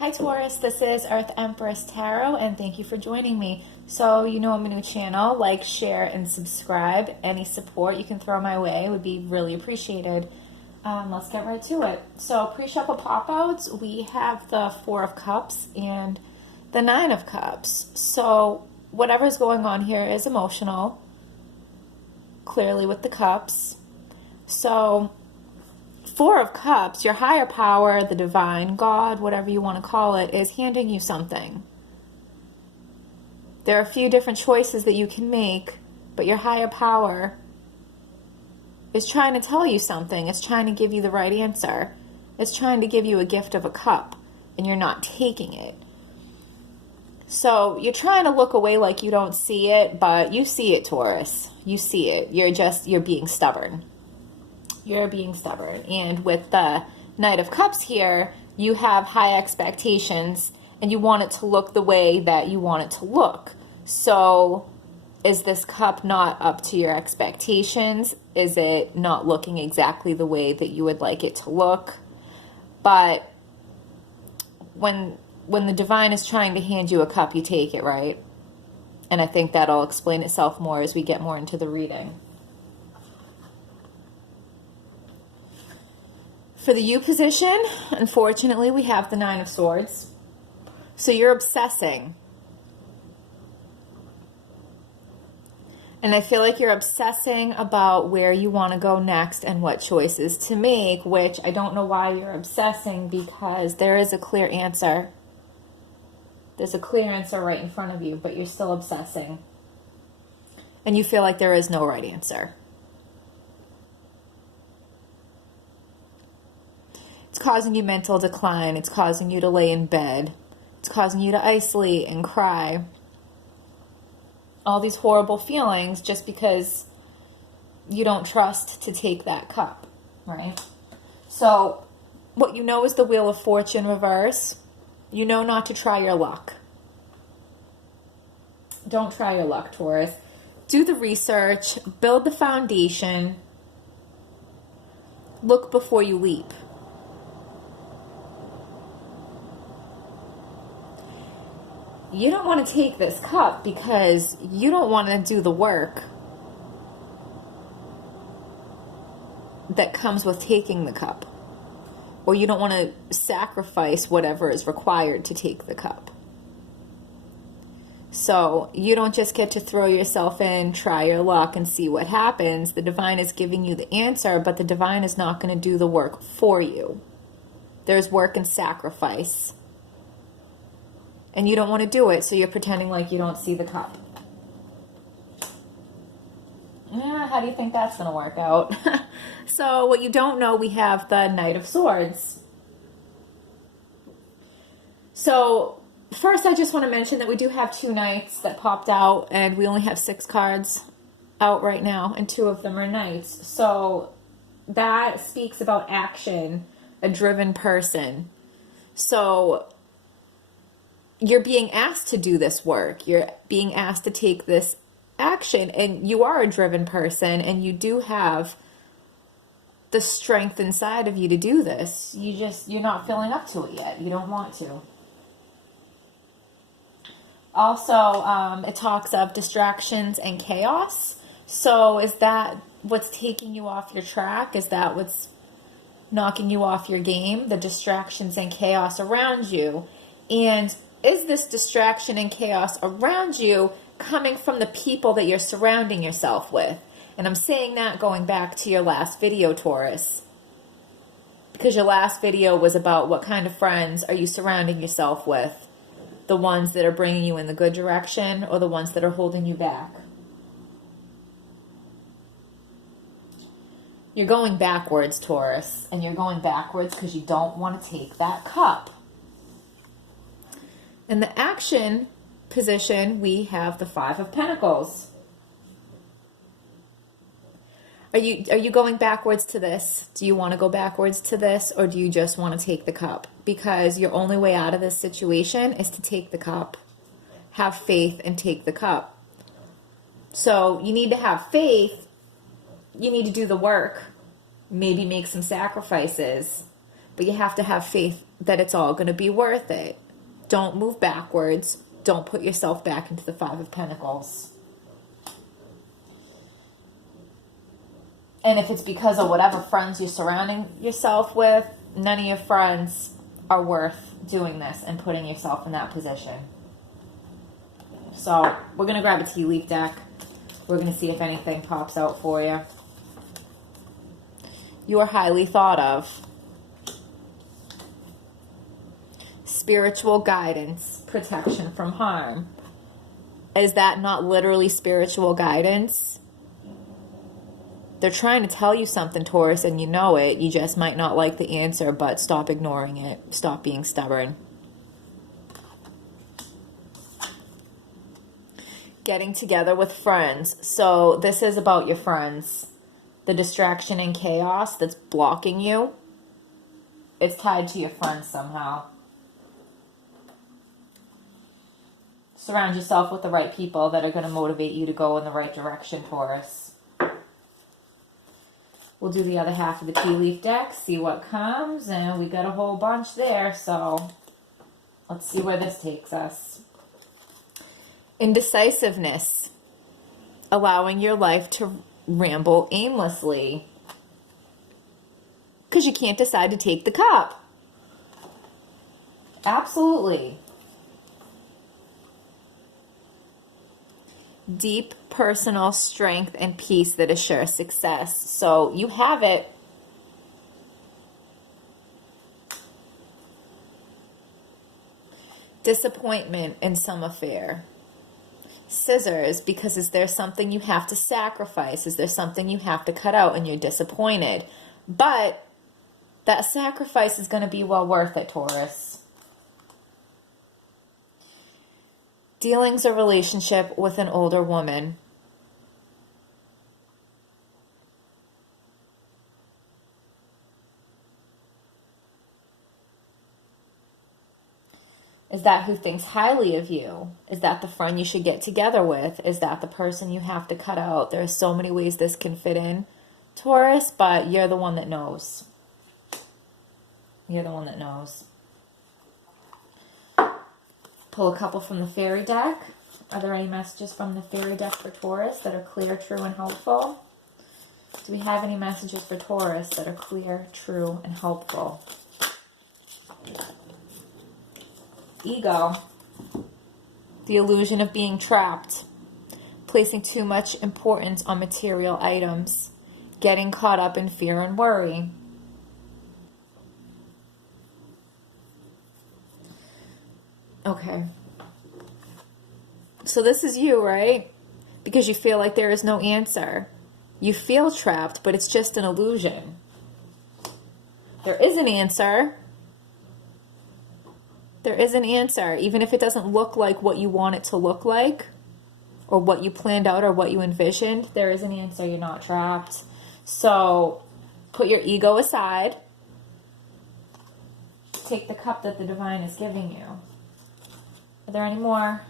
Hi Taurus, this is Earth Empress Tarot and thank you for joining me. So you know I'm a new channel, like, share, and subscribe. Any support you can throw my way would be really appreciated. Let's get right to it. So pre-shuffle pop-outs, we have the Four of Cups and the Nine of Cups. So whatever's going on here is emotional, clearly with the cups. So Four of Cups, your higher power, the divine, God, whatever you want to call it, is handing you something. There are a few different choices that you can make, but your higher power is trying to tell you something. It's trying to give you the right answer. It's trying to give you a gift of a cup, and you're not taking it. So you're trying to look away like you don't see it, but you see it, Taurus. You see it. You're being stubborn. You're being stubborn. And with the Knight of Cups here, you have high expectations and you want it to look the way that you want it to look. So is this cup not up to your expectations? Is it not looking exactly the way that you would like it to look? But when the divine is trying to hand you a cup, you take it, right? And I think that'll explain itself more as we get more into the reading. For the U position, unfortunately, we have the Nine of Swords. So you're obsessing. And I feel like you're obsessing about where you want to go next and what choices to make, which I don't know why you're obsessing, because there is a clear answer. There's a clear answer right in front of you, but you're still obsessing. And you feel like there is no right answer. It's causing you mental decline. It's causing you to lay in bed. It's causing you to isolate and cry. All these horrible feelings just because you don't trust to take that cup, right? So what you know is the Wheel of Fortune reverse. You know not to try your luck. Don't try your luck, Taurus. Do the research. Build the foundation. Look before you leap. You don't want to take this cup because you don't want to do the work that comes with taking the cup. Or you don't want to sacrifice whatever is required to take the cup. So you don't just get to throw yourself in, try your luck, and see what happens. The divine is giving you the answer, but the divine is not going to do the work for you. There's work and sacrifice. And you don't want to do it, so you're pretending like you don't see the cup. How do you think that's going to work out? So what you don't know, we have the Knight of Swords. So first I just want to mention that we do have two knights that popped out, and we only have 6 cards out right now, and 2 of them are knights. So that speaks about action, a driven person. So you're being asked to do this work. You're being asked to take this action, and you are a driven person, and you do have the strength inside of you to do this. You're not feeling up to it yet. You don't want to. Also, it talks of distractions and chaos. So is that what's taking you off your track? Is that what's knocking you off your game? The distractions and chaos around you. And is this distraction and chaos around you coming from the people that you're surrounding yourself with? And I'm saying that going back to your last video, Taurus. Because your last video was about what kind of friends are you surrounding yourself with? The ones that are bringing you in the good direction, or the ones that are holding you back? You're going backwards, Taurus. And you're going backwards because you don't want to take that cup. In the action position, we have the 5 of Pentacles. Are you going backwards to this? Do you want to go backwards to this, or do you just want to take the cup? Because your only way out of this situation is to take the cup. Have faith and take the cup. So you need to have faith. You need to do the work. Maybe make some sacrifices. But you have to have faith that it's all going to be worth it. Don't move backwards. Don't put yourself back into the Five of Pentacles. And if it's because of whatever friends you're surrounding yourself with, none of your friends are worth doing this and putting yourself in that position. So we're going to grab a tea leaf deck. We're going to see if anything pops out for you. You are highly thought of. Spiritual guidance, protection from harm. Is that not literally spiritual guidance? They're trying to tell you something, Taurus, and you know it. You just might not like the answer, but stop ignoring it. Stop being stubborn. Getting together with friends. So this is about your friends. The distraction and chaos that's blocking you, it's tied to your friends somehow. Surround yourself with the right people that are going to motivate you to go in the right direction, Taurus. We'll do the other half of the tea leaf deck, see what comes, and we got a whole bunch there, so let's see where this takes us. Indecisiveness, allowing your life to ramble aimlessly because you can't decide to take the cup. Absolutely. Deep personal strength and peace that assures success. So you have it. Disappointment in some affair. Scissors, because is there something you have to sacrifice? Is there something you have to cut out and you're disappointed? But that sacrifice is going to be well worth it, Taurus. Dealings or relationship with an older woman. Is that who thinks highly of you? Is that the friend you should get together with? Is that the person you have to cut out? There are so many ways this can fit in, Taurus, but you're the one that knows. You're the one that knows. Pull a couple from the fairy deck. Are there any messages from the fairy deck for Taurus that are clear, true, and helpful? Do we have any messages for Taurus that are clear, true, and helpful? Ego. The illusion of being trapped. Placing too much importance on material items. Getting caught up in fear and worry. Okay. So this is you, right? Because you feel like there is no answer. You feel trapped, but it's just an illusion. There is an answer. There is an answer. Even if it doesn't look like what you want it to look like, or what you planned out, or what you envisioned, there is an answer. You're not trapped. So put your ego aside. Take the cup that the divine is giving you. Are there any more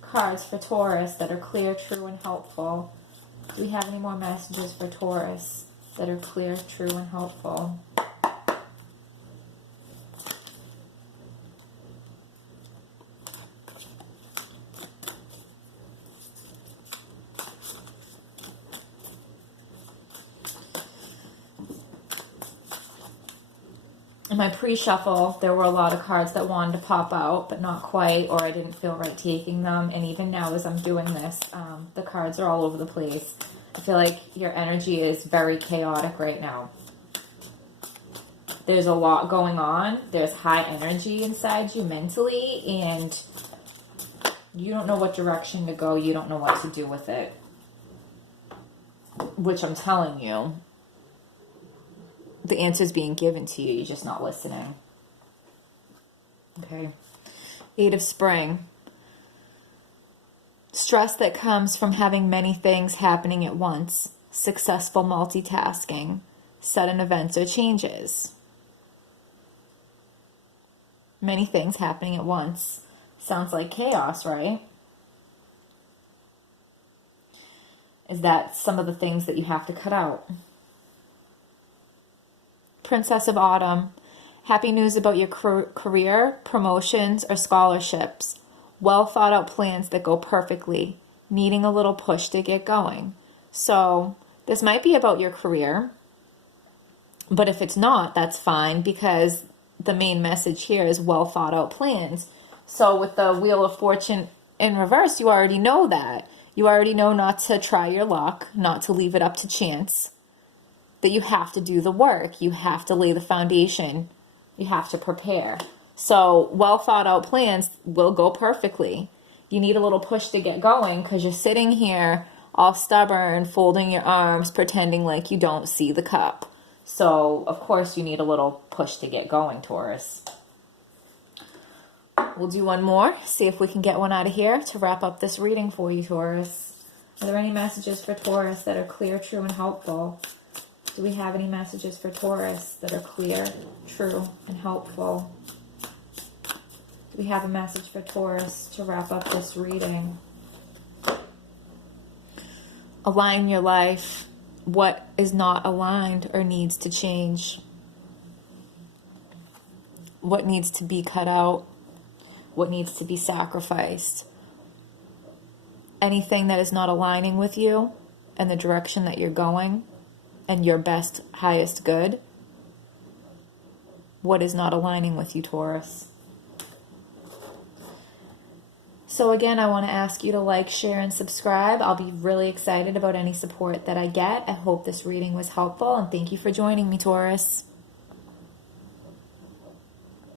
cards for Taurus that are clear, true, and helpful? Do we have any more messages for Taurus that are clear, true, and helpful? In my pre-shuffle, there were a lot of cards that wanted to pop out, but not quite, or I didn't feel right taking them. And even now as I'm doing this, the cards are all over the place. I feel like your energy is very chaotic right now. There's a lot going on. There's high energy inside you mentally, and you don't know what direction to go. You don't know what to do with it. Which I'm telling you, the answer is being given to you. You're just not listening. Okay. 8 of Spring. Stress that comes from having many things happening at once. Successful multitasking. Sudden events or changes. Many things happening at once. Sounds like chaos, right? Is that some of the things that you have to cut out? Princess of Autumn. Happy news about your career, promotions, or scholarships. Well thought out plans that go perfectly. Needing a little push to get going. So this might be about your career, but if it's not, that's fine, because the main message here is well thought out plans. So with the Wheel of Fortune in reverse, you already know that. You already know not to try your luck, not to leave it up to chance, that you have to do the work. You have to lay the foundation. You have to prepare. So well thought out plans will go perfectly. You need a little push to get going because you're sitting here all stubborn, folding your arms, pretending like you don't see the cup. So, of course, you need a little push to get going, Taurus. We'll do one more, see if we can get one out of here to wrap up this reading for you, Taurus. Are there any messages for Taurus that are clear, true, and helpful? Do we have any messages for Taurus that are clear, true, and helpful? Do we have a message for Taurus to wrap up this reading? Align your life. What is not aligned or needs to change? What needs to be cut out? What needs to be sacrificed? Anything that is not aligning with you and the direction that you're going and your best, highest good. What is not aligning with you, Taurus? So again, I want to ask you to like, share, and subscribe. I'll be really excited about any support that I get. I hope this reading was helpful, and thank you for joining me, Taurus.